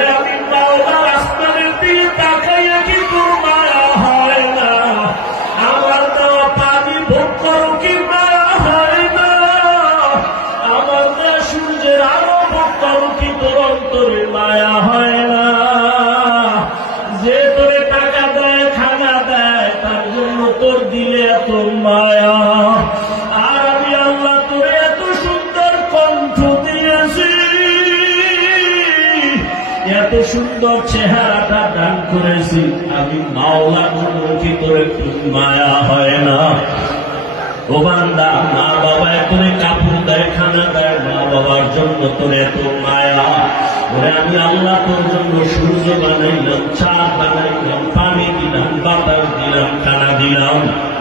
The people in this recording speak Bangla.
ওরে আমি মাওলার আসমানের দিকে তাকাইয়া কি তোর মায়া হয় না? আমার দেওয়া পানি ভোগ করো কি মায়া হয় না? আমার দেওয়া সূর্যের আলো ভোগ করো কি তোর অন্তরে মায়া হয় না? যে তোরে টাকা দেয়, খানা দেয়, তার জন্য তোর দিলে এত মায়া। আর আমি আল্লাহ তোরে এত সুন্দর কণ্ঠ দিয়েছি, এত সুন্দর চেহারাটা দান করেছি, আমি মাওলা কি তোর একটু মায়া হয় না? ও বান্দা, মা বাবা তোরে কাপড় দেয়, খানা দেয়, মা বাবার জন্য তোর এত মায়া। ওরে আমি আল্লাহ তোর জন্য সূর্য বানাইলাম, চাঁদ বানাইলাম, পানি দিলাম, বাতাস দিলাম, খানা দিলাম।